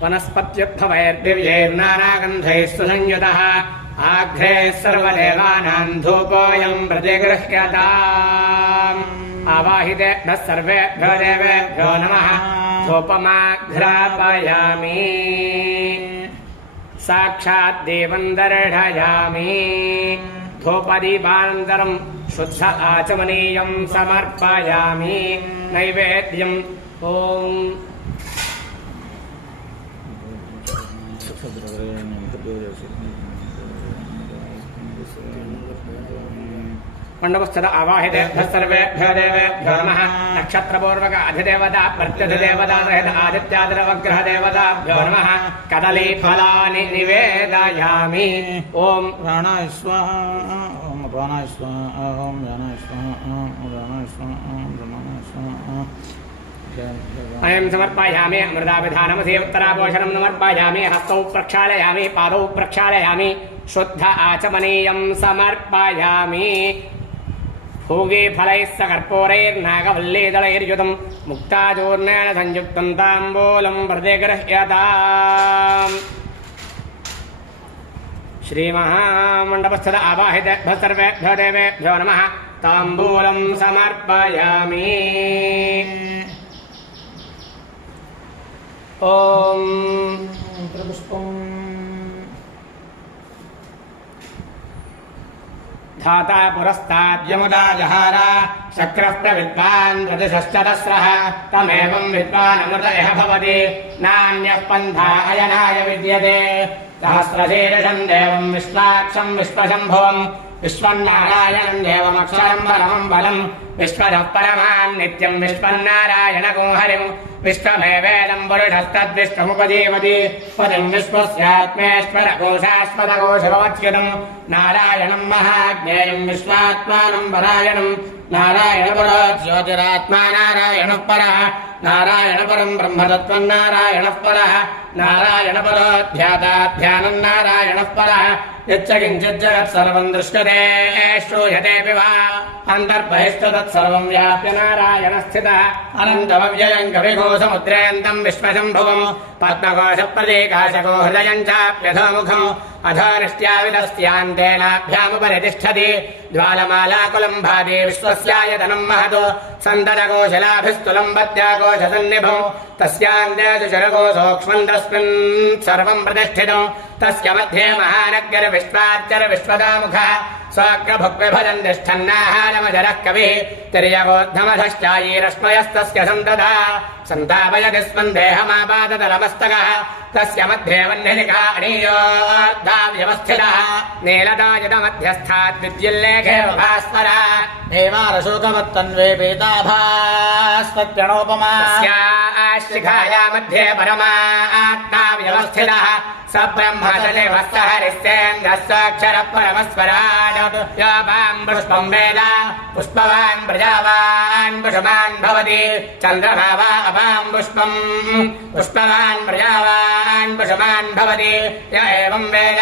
वनस्पत्युद्भवैर्दिव्यैर्नानागन्धैः सुसंयुतः आघ्रे सर्वदेवानाम् धूपोऽयम् प्रतिगृह्यताम् आवाहितेभ्यः सर्वेभ्यो देवेभ्यो नमः धूपमाघ्रापयामि साक्षात् देवम् दर्शयामि धूपदीपानन्तरम् शुद्ध आचमनीयम् समर्पयामि नैवेद्यम् ॐ मण्डपस्थद अवाहितेभ्यः देवेभ्यो नमः नक्षत्रपूर्वक अधिदेवता प्रत्यधिदेवतासहित आदित्यादिरवग्रहदेवताभ्यो नमः कदलीफलानि निवेदयामि। ॐ प्राणाय शुद्ध आचमनीय समर्पयामी। भोगे फलैः सकर्पूरैर्नागवल्लीदलैर्युतं मुक्ताचूर्णेन संयुक्तं ताम्बूलं प्रतिगृह्यताम् श्रीमहामण्डपस्थित आवाहितेभ्यः सर्वेभ्यो देवेभ्यो नमः ताम्बूलं समर्पयामि ॐ धाता पुरस्ताद्यमुदा जहार शक्रः प्रविद्वान् प्रतिशश्चतस्रः तमेवम् विद्वान् अमृत इह भवति। नान्यः पन्था अयनाय विद्यते। सहस्रशीर्षम् देवम् विश्वाक्षम् विश्वशम्भुवम्, विश्वन्नारायणम् देवमक्षरम् परमम् बलम् विश्वतः परमाम् नित्यम् विश्वन्नारायणगो हरिम् विश्वमेवेदम् पुरुषस्तद्विश्वमुपजीवति पदम् विश्वस्यात्मेश्वर कोशाश्वतकोशभवत्युतम् नारायणम् महाज्ञेयम् विश्वात्मानम् परायणम् नारायणपरो ज्योतिरात्मा नारायणः परः नारायणपरम् ब्रह्मतत्त्वम् नारायणः परः नारायणपरो ध्याताध्यानम् नारायणः परः यच्च किञ्चित् जगत् सर्वम् दृश्यते श्रूयतेऽपि वा अन्तर्बहिस्तु तत्सर्वम् व्याप्य नारायणस्थितः अनन्तमव्ययम् कविघोषमुद्रयन्तम् विश्वशम्भुवम् पद्मकोशप्रतीकाशको हृदयम् चाप्यधोमुखम् अधोनिष्ट्याविदस्यान्तेनाभ्यामुपरितिष्ठति ज्वालमालाकुलम्भादे विश्वस्याय धनम् महतो। सन्ददकोशलाभिस्तुलम्बत्याकोशसन्निभौ तस्यान्तेजुशरको सूक्ष्मम् तस्मिन् सर्वम् प्रतिष्ठितम्। तस्य मध्ये महानगर विश्वाच्चर विश्वदामुखः स्वाग्रभुग्विभजन् तिष्ठन्नाहारमजरः कविः। तिर्यगोद्धमधश्चायीरश्मयस्तस्य सन्दधा सन्तापयति स्पन्देहमापादतलमस्तकः तस्य मध्ये वह्निलिकाणीयोर्धाव्यवस्थितः नीलदायुधमध्यस्थात् विद्युल्लेखे भास्वरा देवारशोकवत्तन्वे पीताभास्वत्यणोपमा शिखाया मध्ये परमा व्यवस्थितः स ब्रह्मसलिवः हरिस्तेन्द्रस्वाक्षर परमस्वरान् योपाम् पुष्पम् वेद पुष्पवान् प्रजावान् पुष्पवान् भवति चन्द्रमा वा अपाम् पुष्पम् पुष्पवान् प्रजावान् पुष्पवान् भवति य एवम् वेद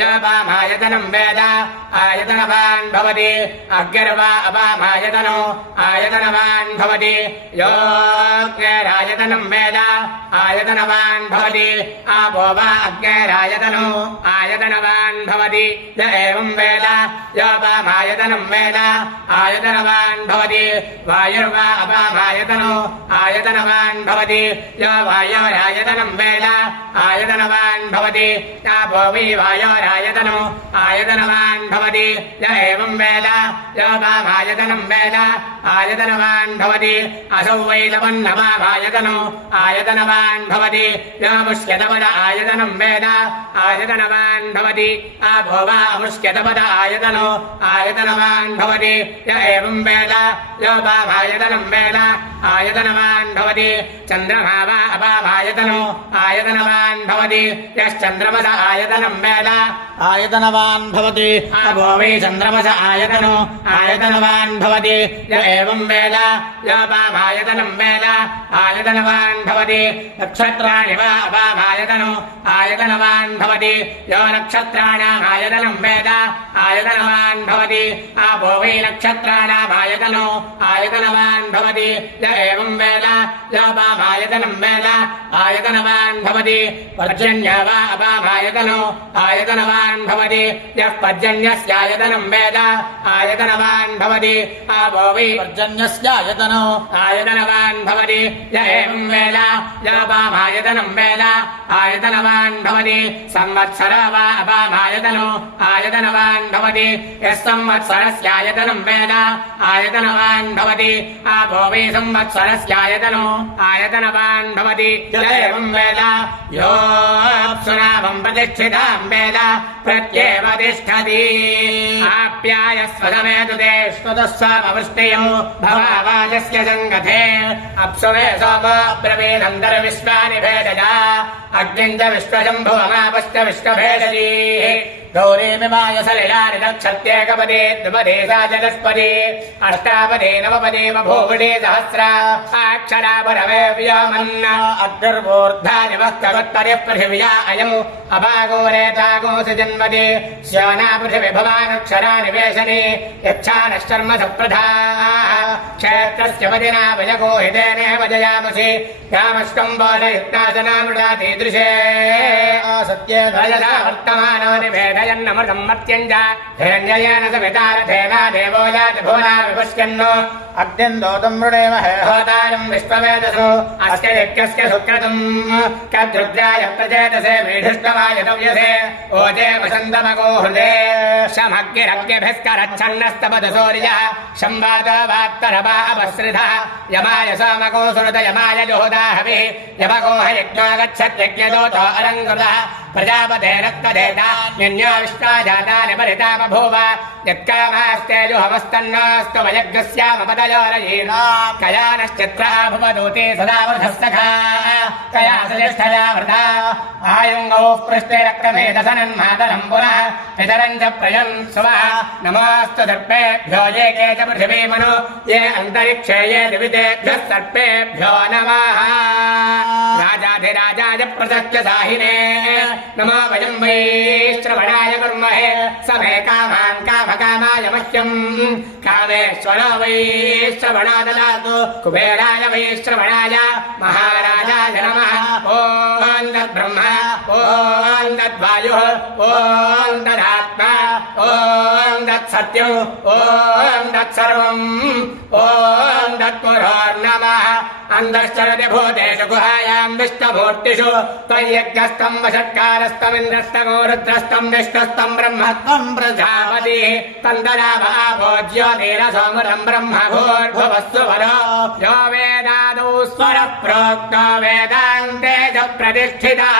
योपामायतनम् वेद आयतनवान् भवति अग्निर्वा अपामायतनो आयतनवान् भवति योऽग्निरायतनम् वेद आयतनवान् भवति आपो वा अग्निरायतनो आयतनवान् भवति य एवम् वेद योपामायतनम् वेद आयतनवान् भवति वायुर्वा अपामायतनो आयतनवान् भवति यो वायोरायतनम् वेद आयतनवान् भवति यापो वै वायोरायतनो आयतनवान् भवति य एवम् वेद योपामायतनम् वेद आयतनवान् भवति असौ वै लवन्नमायतनो आयतनवान् भवति यो मुष्यतपद आयतनम् वेद आयतनवान् भवति आपो वा अमुष्यतपद आयतनो आयतनवान् भवति य एवम् वेद योपामायतनम् वेद आयतनवान् भवति भवति चन्द्रभाव अभावायतनम् आयतनवान् भवति यश्चन्द्रमस आयतनम् वेद आयतनवान् भवति अभो वै चन्द्रमस आयतनो आयतनवान् भवति य एवम् वेद योपाभायतनम् वेद आयतनवान् भवति नक्षत्राणि वा अपाभायतनो आयतनवान् भवति यो नक्षत्राणामायतनम् वेद आयतनवान् भवति आपो वै नक्षत्राणामायतनो आयतनवान् भवति य एवम् वेद यापाकायतनम् वेद आयतनवान् भवति पर्जन्य वा अपाकायतनो आयतनवान् भवति यः पर्जन्यस्यायतनम् वेद आयतनवान् भवति आपो वै पर्जन्यस्यायतनो आयतनवान् भवति य एवम् वेद यापामायतनम् वेद आयतनवान् भवति संवत्सर वा अपामायतनो आयतनवान् भवति यः संवत्सरस्यायतनम् वेद आयतनवान् भवति आपो वै संवत्सरस्यायतनो आयतनवान् भवति य एवं वेद योऽप्सुनामं प्रतिष्ठितां वेद प्रत्येव तिष्ठति आप्याय स्वसमेतु ते स्वतस्वामवृष्टयो भवावाजस्य सङ्गथे अप्सुमे सोमोऽब्रवीनन्तर्विश्वानि भेदजा अग्निम् च विश्वशम्भुवमापश्च विश्वभेदजीः గౌరీమిమాయ సలిలానిదక్షత్యేకపదే ద్విపదే సాజలస్పదే అష్టాపదే నవపదే మభూపడే సహస్ర అక్షరాపరమే వ్యోమన్న అగ్రర్వూర్ధాని వక్తగొత్తరి పృథివ్యా అయం అపాగో రేతాగోసి జన్మదే శ్యానా పృథివి భవానక్షరా నివేశనే యక్షానశ్చర్మ సప్రధా క్షేత్రస్య వదినా వయగో హితేనేవ జయామసి యామష్టంబోధయుక్తాసనానుడా తీదృశే సత్యేన వర్తమానో నివేద दृशे सत्ये रजसा वर्तमानानि भेदयन्नमृतम् मत्यम् च हिरण्ययेन सवितारथेना देवो याति भुवना विपश्यन्नो अग्निन्दोदमृणेमहे होतारम् विश्ववेदसो, अस्य यज्ञस्य सुक्रतुम् कद्रुद्राय प्रचेतसे मेढुष्टवायतव्यसे ओजे वसन्तमगो हृदे। यमाय सुरत, यमाय अलङ्कृतः। प्रजापते रक्तदेतान्यन्या विश्वा वयज्ञस्यामपद वयज्ञस्यामपदयोरयीना कयानश्चित्रा भवदूते सदा वृधस्तखा कया सज्यष्ठया वृथा आयुङ्गौ पृष्ठे रक्तमे दशनन्मातरम् पुनः पितरम् च प्रयन् सुवः नमोऽस्तु सर्पेभ्यो ये के च पृथिवी मनु ये अन्तरिक्षे ये दिवितेभ्यः सर्पेभ्यो नमः राजाधिराजाय प्रसत्य साहिने नमो वयम् वै श्रवणाय कुर्महे समे कामान् कामकामाय मह्यम् कामेश्वरो वै श्रवणा ददातु कुबेराय वै श्रवणाय महाराजाय नमः ॐ तद्ब्रह्म ॐ तद्वायुः ॐ तदात्मा ॐ तत्सत्यम् ॐ तत्सर्वम् ॐ तत्पुरोर्नमः अन्तश्चरति भूतेषु गुहायाम् विष्णुमूर्तिषु त्वय्यज्ञस्तम् वषट्कारस्तमिन्द्रस्तमो रुद्रस्तम् विष्णुस्तम् ब्रह्मत्वम् प्रजापतिः तन्दराभावो ज्योतिरसोमरम् ब्रह्म भूर्भुवस्सु वरो यो वेदादौ स्वरः प्रोक्तो वेदान्ते च प्रतिष्ठितः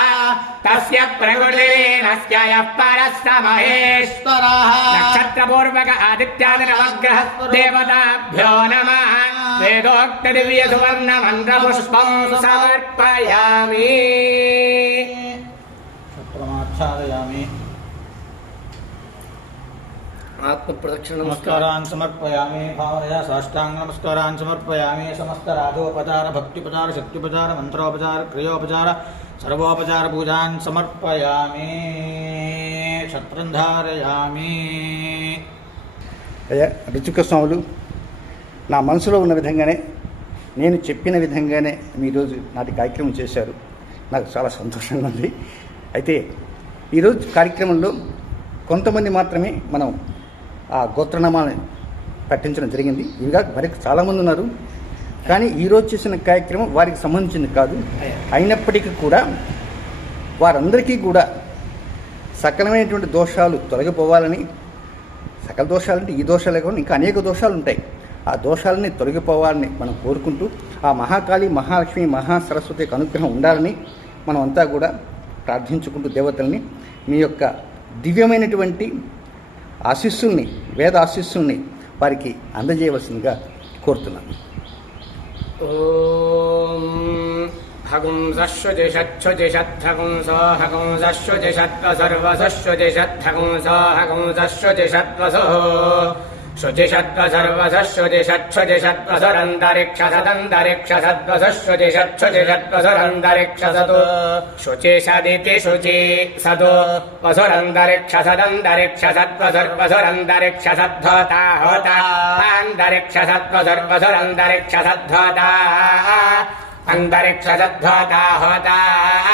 तस्य प्रकृतिलीनस्य यः परः स महेश्वरः नक्षत्रपूर्वक आदित्यादिनवग्रह देवताभ्यो नमः वेदोक्तदिव्यसुवर्णमन्त्रपुष्पम् समर्पयामि ఆత్మప్రదక్షిణ నమస్కారాన్ సమర్పయామి భావనయా సాష్టాంగ నమస్కారాన్ సమర్పయామి సమస్త రాజోపచార భక్తిపచార శక్తిపచార మంత్రోపచార క్రియోపచార సర్వోపచార పూజాన్ సమర్పయామి ఛత్రం ధారయామి అయ్యా రుచిక స్వాములు నా మనసులో ఉన్న విధంగానే నేను చెప్పిన విధంగానే మీరోజు నాటి కార్యక్రమం చేశారు. నాకు చాలా సంతోషంగా ఉంది. అయితే ఈరోజు కార్యక్రమంలో కొంతమంది మాత్రమే మనం ఆ గోత్రనామాలను పట్టించడం జరిగింది. ఇంకా వారికి చాలామంది ఉన్నారు. కానీ ఈరోజు చేసిన కార్యక్రమం వారికి సంబంధించింది కాదు. అయినప్పటికీ కూడా వారందరికీ కూడా సకలమైనటువంటి దోషాలు తొలగిపోవాలని సకల దోషాలంటే ఈ దోషాలే కాకుండా ఇంకా అనేక దోషాలు ఉంటాయి. ఆ దోషాలని తొలగిపోవాలని మనం కోరుకుంటూ ఆ మహాకాళి మహాలక్ష్మి మహాసరస్వతి యొక్క అనుగ్రహం ఉండాలని మనం అంతా కూడా ప్రార్థించుకుంటూ దేవతల్ని మీ యొక్క దివ్యమైనటువంటి ఆశిస్సుల్ని వేద ఆశిస్సుల్ని వారికి అందజేయవలసిందిగా కోరుతున్నాను. హగుంసశ్వతిషత్వతిషద్ధగుంసోహగుంసశ్వతిషత్వ సర్వసశ్వతిషద్ధగుంసోహగుంసశ్వతిషత్వసో हगुंसश्रुतिषत्त्वसर्वसश्रुतिषद्धगुंसो हगुंसश्रुतिषत्त्वसुः शुचिषत्त्वसर्वसश्रुतिषच्छुतिषत्त्वसरन्तरिक्षसदन्तरिक्षसद्वसश्रुतिषच्छुतिषत्त्वसरन्तरिक्षसतु शुचिषदिति शुचि सदु वसुरन्तरिक्षसदन्तरिक्षसत्त्वसर्वसुरन्तरिक्षसद्धोता होता अन्तरिक्षसत्त्वसर्वसुरन्तरिक्षसद्धोता अन्तरिक्षसद्धोता होता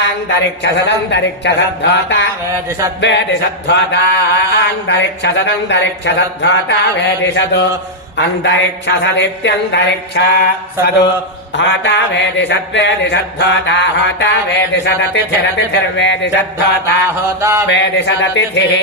अन्तरिक्षसदन्तरिक्षसद्धोता वेदिषद्वेदिषद्धोता अन्तरिक्षसदन्तरिक्षसद्धोता वेदिषदु अंतरिक्ष सदित्यन्तरिक्ष सदो होता वेदि सद्वेदि सद्धोता, होता वेदि सदतिथिरतिथिर्वेदि सद्धोता, होता वेदि सदतिथिः,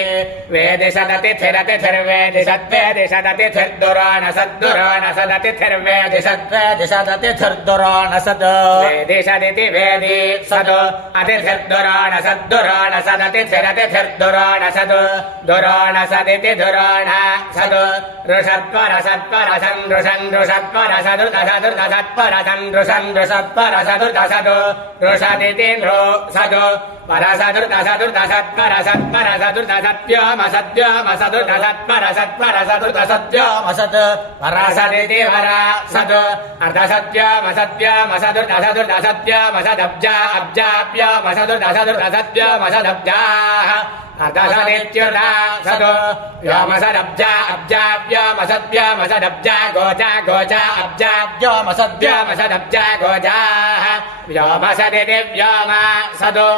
वेदि सदतिथिरतिथिर्वेदि सद्वेदि सदतिथिर्दुरोण सद्दुरोण सदतिथिर्वेदि सद्वेदि सदतिथिर्दुरोण सद। वेदि सदिति वेदि सद्, अतिथिर्दुरोण सद्दुरोण सदतिथिरतिथिर्दुरोण सद्, दुरोण सदिति दुरोण सद् ऋषद्वरसद् ऋषत्वरसदृतसद् ऋषदिति नृ सद् परसदृतसदृतसत्परसत्परसदृतसत्व्योमसद्व्योमसद्वरसदृतसत्परसदृतसत्व्योमसत् परसदिति वर सद् अर्धसत्व्योमसद्व्योमसदृतसदृतसत्व्योमसदब्जा अब्जाप्योमसदृतसदृतसत्व्योमसदब्जाः अर्धसदित्युदा सद् व्योमसदब्जा अब्जाप्योमसद्व्योमसदब्जा गोजा गोजा अब्जाव्योमसद्व्योमसदब्जा गोजाः व्योमसदिति व्योम सदो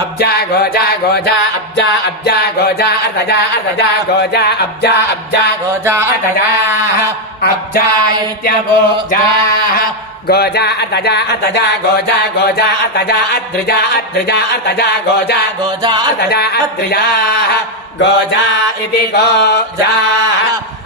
अब्जा गोजा गोजा अब्जा अब्जा गोजा अर्धजा अर्धजा गोजा अब्जा अब्जा गोजा अर्धजाः अब्जा इत्यगोजाः గోజా అతజా అతజా గోజా గోజా అతజా అద్రిజా అద్రిజా అతజా గోజా గోజా అతజా అద్రిజా गोजा इति गोजा।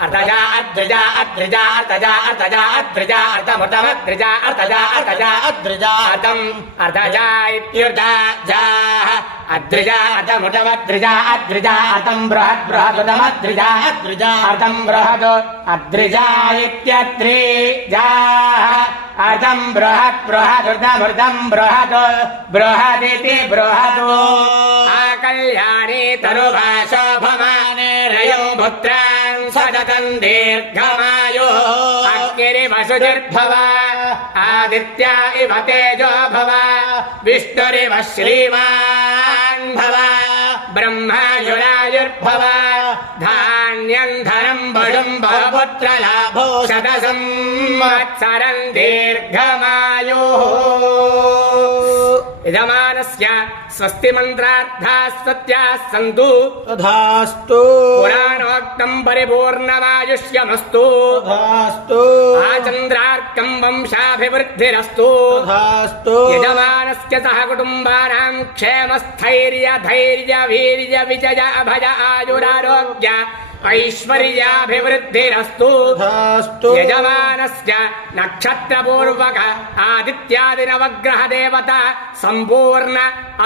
अर्थजा अद्रजा अद्रजा अर्थजा अर्थजा अद्रिजा अर्थमृतमद्रिजा अर्थजा अर्थजा अद्रिजा अर्थम् अर्धजा इत्युर्धा जाः। अद्रिजा अर्थमृतमद्रिजा अद्रिजा अर्थम् बृहद् बृहदमद्रिजा अद्रजा अर्थम् बृहद्। अद्रिजा इत्यद्रिजाः। अर्थम् बृहत् बृहदृतमृतम् बृहत् बृहदिति बृहदो। आकल्याणी तरुभाषो भवाने रयो पुत्रान् सततम् दीर्घमायुः अग्निरिवसुजिर्भव आदित्या इव तेजो भव विष्णुरिव श्रीमान् भव ब्रह्मायुरायुर्भव धान्यम् धनम् बडुम् बहुपुत्रलाभो शतसंवत्सरम् दीर्घमायुः यजमानस्य स्वस्ति मन्त्रार्थाः सत्याः सन्तु। तथास्तु। पुराणोक्तम् परिपूर्णमायुष्यमस्तु। तथास्तु। आचन्द्रार्कम् वंशाभिवृद्धिरस्तु। तथास्तु। यजमानस्य सह कुटुम्बानाम् क्षेमस्थैर्य धैर्य वीर्य विजय अभय आयुरारोग्य। ऐश्वर्याभिवृद्धिरस्तु तथास्तु यजमानस्य नक्षत्रपूर्वक आदित्यादिनवग्रह देवता सम्पूर्ण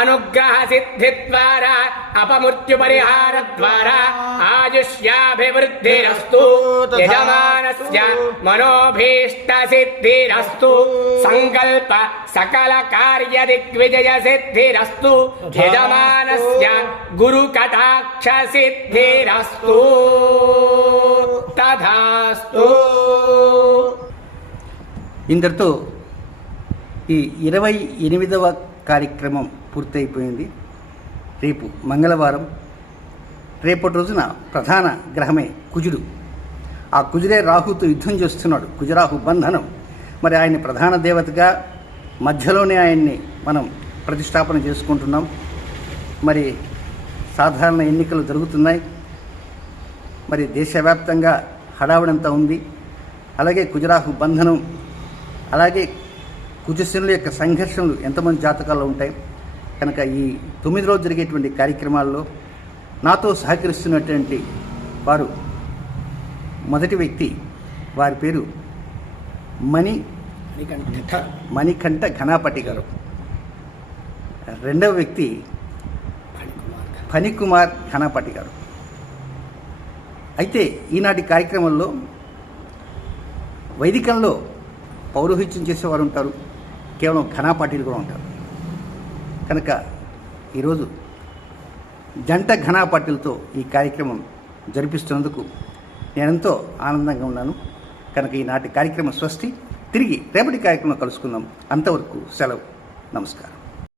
अनुग्रह सिद्धिद्वारा अपमृत्युपरिहारद्वारा आयुष्याभिवृद्धिरस्तु यजमानस्य मनोभीष्टसिद्धिरस्तु सङ्कल्प సకల కార్య దిగ్విజయ సిద్ధిరస్తు యజమానస్ గురు కటాక్ష సిద్ధిరస్తు తథాస్తు ఇంతటితో ఈ ఇరవై ఎనిమిదవ కార్యక్రమం పూర్తయిపోయింది. రేపు మంగళవారం రేపటి రోజున ప్రధాన గ్రహమే కుజుడు. ఆ కుజుడే రాహుతో యుద్ధం చేస్తున్నాడు కుజరాహు బంధనం. మరి ఆయన ప్రధాన దేవతగా మధ్యలోనే ఆయన్ని మనం ప్రతిష్టాపన చేసుకుంటున్నాం. మరి సాధారణ ఎన్నికలు జరుగుతున్నాయి. మరి దేశవ్యాప్తంగా హడావుడంతా ఉంది. అలాగే కుజరాహు బంధనం అలాగే కుజశనుల యొక్క సంఘర్షణలు ఎంతమంది జాతకాల్లో ఉంటాయి. కనుక ఈ తొమ్మిది రోజు జరిగేటువంటి కార్యక్రమాల్లో నాతో సహకరిస్తున్నటువంటి వారు మొదటి వ్యక్తి వారి పేరు మణి మణికంఠ. ఘనాపటి గారు. రెండవ వ్యక్తి ఫణికుమార్ ఘనాపటి గారు. అయితే ఈనాటి కార్యక్రమంలో వైదికంలో పౌరోహిత్యం చేసేవారు ఉంటారు. కేవలం ఘనాపాటీలు కూడా ఉంటారు. కనుక ఈరోజు జంట ఘనాపాటిలతో ఈ కార్యక్రమం జరిపిస్తున్నందుకు నేనెంతో ఆనందంగా ఉన్నాను. కనుక ఈనాటి కార్యక్రమం స్వస్తి. తిరిగి రేపటి కార్యక్రమం కలుసుకుందాం. అంతవరకు సెలవు. నమస్కారం.